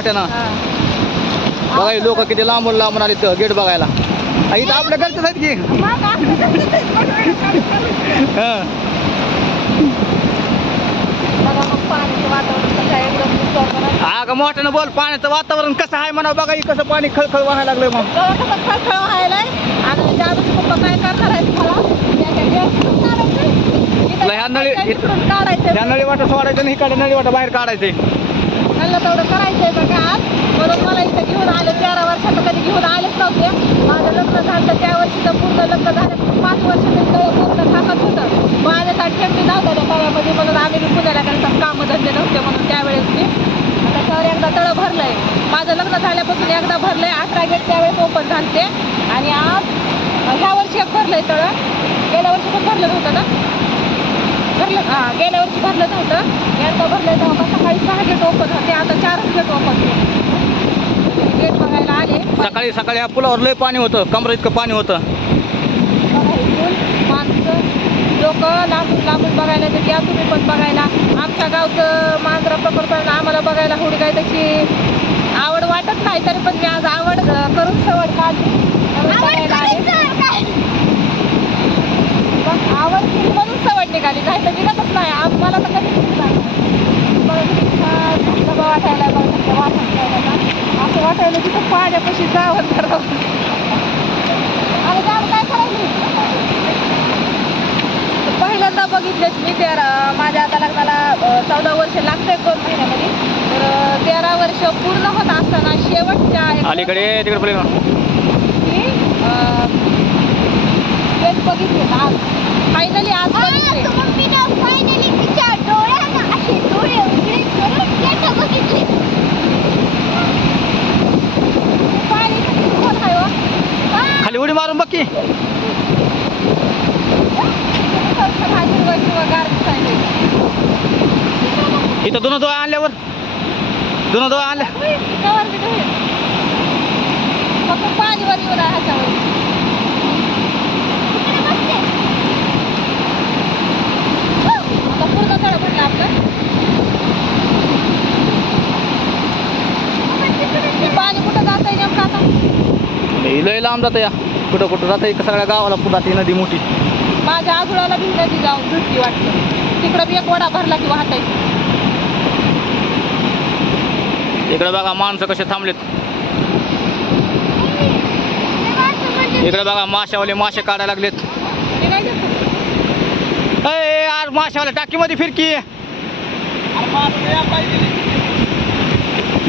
मोठ्यानं. हा. बघा लोक किती लांबून लांबून आले गेट बघायला. इथं आपल्या घरचेच आहेत की? हं. हा का मोठ्यानं बोल पाण्याचं वातावरण कसं आहे म्हणा बघा ही कसं पाणी खळखळ व्हायला लागलं मग. खळखळ व्हायलाय आणि जादूचे पप्पा काय करणार काढायचंय. ह्या नळी- काढायचंय त्या नळी वाटा सोडायचं आणि इकडे नळी वाटा बाहेर काढायचे. मला तेवढं करायचंय बघा आज. म्हणून मला इथं घेऊन आले. तेरा वर्षात कधी घेऊन आलेच नव्हते. माझं लग्न झालं त्या वर्षी तर पूर्ण लग्न झालं. पाच वर्ष मी पूर्ण थांबत होतं. माझ्यासाठी ठेवली नव्हतं त्या तळ्यामध्ये म्हणून आम्ही बी पुण्याला कामं धंदे नव्हते म्हणून त्यावेळेस मी. त्याच्यावर एकदा तळं भरलंय. माझं लग्न झाल्यापासून एकदा भरलंय. अकरा गेट त्यावेळेस ओपन झालते. आणि आज ह्या वर्षी एक भरलंय तळं. गेल्या वर्षी पण भरलं नव्हतं ना? भरलं हा गेल्या वर्षी भरलं नव्हतं. एकदा भरलं तेव्हा सकाळी सहा गेट ओपन होते. आता चारच गेट ओपन गेट बघायला आले. सकाळी सकाळी या पुलावर लय पाणी होतं. कमर इतकं पाणी होतं. माणसं लोक लांबून लांबून बघायला येतात. या तुम्ही पण बघायला. आमच्या गावचं मांजरा प्रकल्प आम्हाला बघायला हुडी काय तशी आवड वाटत नाही. तरी पण मी आज आवड करून सवड काढली म्हणून बघायला आले मग आवड केली म्हणून सवड निघाली. नाही तर निघतच नाही. आम- मला तर कधी निघणार. बघा वाटायला बघा वाटायला. असं वाटायला तिथं पाण्यापाशी जावं तर आणि जाऊन काय करायचं? पहिल्यांदा बघितलेच मी तेरा. माझ्या आता लग्नाला चौदा वर्ष लागते दोन महिन्यामध्ये. तर तेरा वर्ष पूर्ण होत असताना शेवटच्या अलीकडे तिकडे बघितले आज? फायनली आज बघितले. पाणी किती खोल आहे हो. खाली उडी मारून बघ की. इथं दोन डोळ्या आणल्यावर. दोन डोळ्या आणल्या. पाणी वर येऊन आहे ह्याच्यावर आता पूर्ण तळ भरला आपलं हे पाणी कुठं जातंय नेमकं आता लय लांब जातं या. कुठं कुठं जातं सगळ्या गावाला पुढं जाते नदी मोठी. माझ्या आजोळाला बी नदी जाऊन भेटली वाटतं. तिकडं बी एक वडा भरला की वाहताय. इकडे बघा माणसं कसे थांबलेत. इकडे बघा माशावाले मासे काढायला लागलेत. अय यार माशावाल्या टाकीमध्ये फिरकी.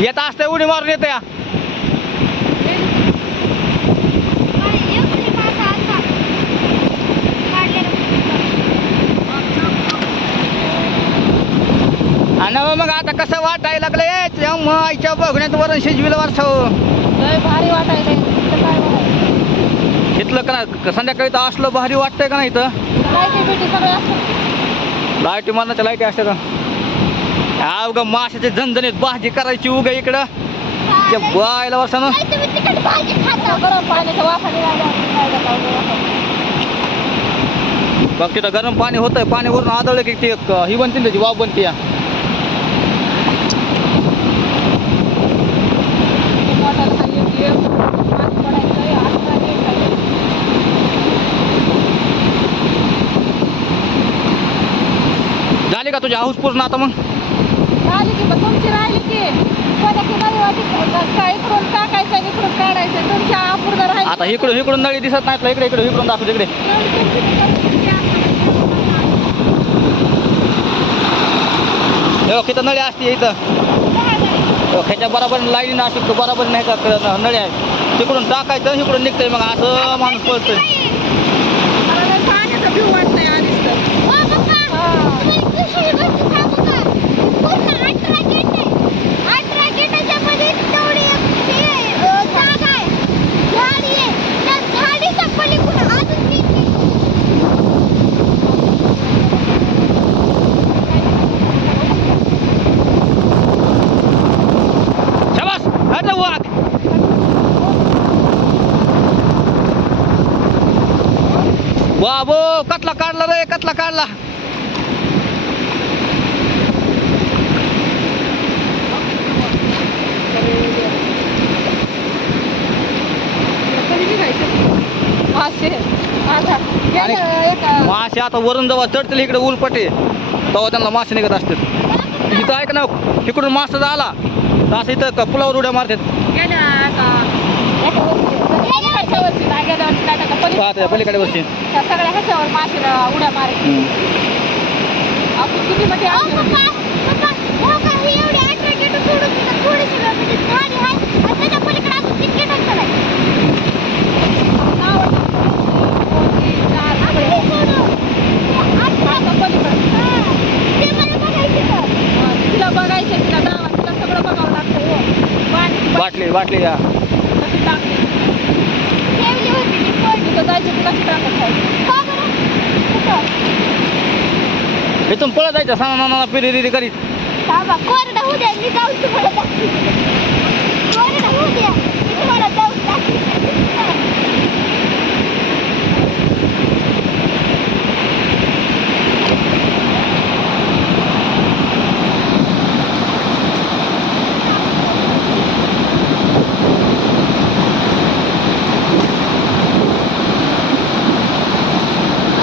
येत असते उडी मारून येतं या आणि मग आता कसं वाटायला आईच्या बघण्यात वरण शिजविलं वारसाव लय भारी बघायचं. इथलं का ना संध्याकाळी तर असलं भारी वाटतंय का नाही इथं? लाईटी बिटी सगळे असतात लाईटी मारण्याच्या लाईटी असतात. हा उगा माशाचे झणझणीत भाजी करायची उगा इकडं. त्या बायला वर्षानं गरम पाण्याच्या वाफाने बघ तिथं गरम पाणी होतंय. पाणी वरून आदळलं की ते एक ही बनते त्याची वाफ बनते या झाली का तुझी हाऊस पूर्ण आता मग? राहिली की मग तुमची राहिली की. कोणाची नाही इकडून टाकायचं इकडून काढायचं. तुमच्या अपूर्ण राहिली. आता इकडून इकडून नळी दिसत नाहीत ना इकडे इकडे इकडून दाखव तिकडे. इथं नळी असते इथं. ह्याच्या बरोबर लाईनीनं अशी तो बरोबर नाही का क- नळी आहे. तिकडून टाकायचं इकडून निघतंय मग. असं माणूस पळतोय. कतला काढला रे कतला काढला. मासे आता वरून जेव्हा चढतील इकडे उलपटे तेव्हा त्यांना मासे निघत असतात इथं ऐक ना इकडून मासा आला तर असं इथं पुलावर उड्या मारतात? पलीकडच्या पलीकडे वर्षी वरची त्या सगळ्या ह्याच्यावर उड्या. आपण किती होती. तिला बघायचं तिला सगळं बघावं लागतं हो. पाणी बाटली बाटली या कशी टाकते तिथं जायचं तिला कशी टाकत जायचं इथून पळत जायचं. साना नाना पिरी रिरी करीत. कोरडा होऊ द्या मी जाऊ तुम्हाला कोरडा होऊ द्या मी तुम्हाला जाऊ दाखवते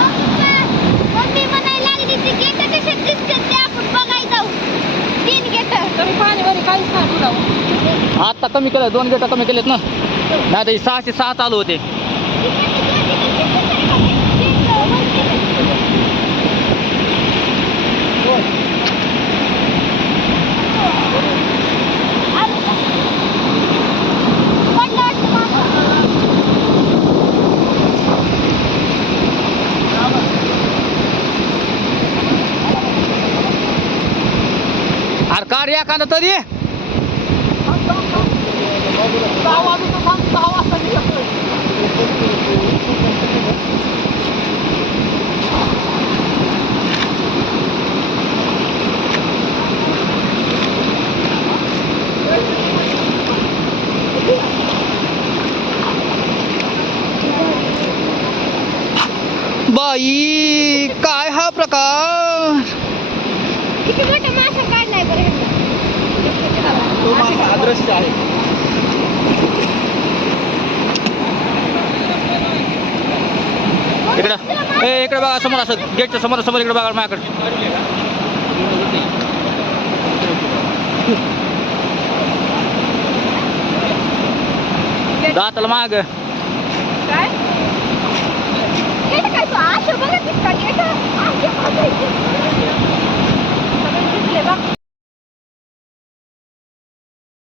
मम्मी म्हणायला लागली ती गेट कसे दिसतात ते आपण बघायला जाऊ तीन गेट कमी पाणीवर काहीच नाही तुला आता कमी केलं दोन गेटा कमी केलेत ना. नाही तर सहाशे सहा चालू होते. अरे कार या कांदा तरी. सहा वाजता थांब सहा वाजता निघतो बाई काय हा प्रकार किती मोठा मासा काढलाय बरं ह्यांनी. अदृश्य आहे इकडं ए इकडे बघा समोर असं गेटच्या समोर समोर इकडे बघा माझ्याकडे. दाताला माग. काय?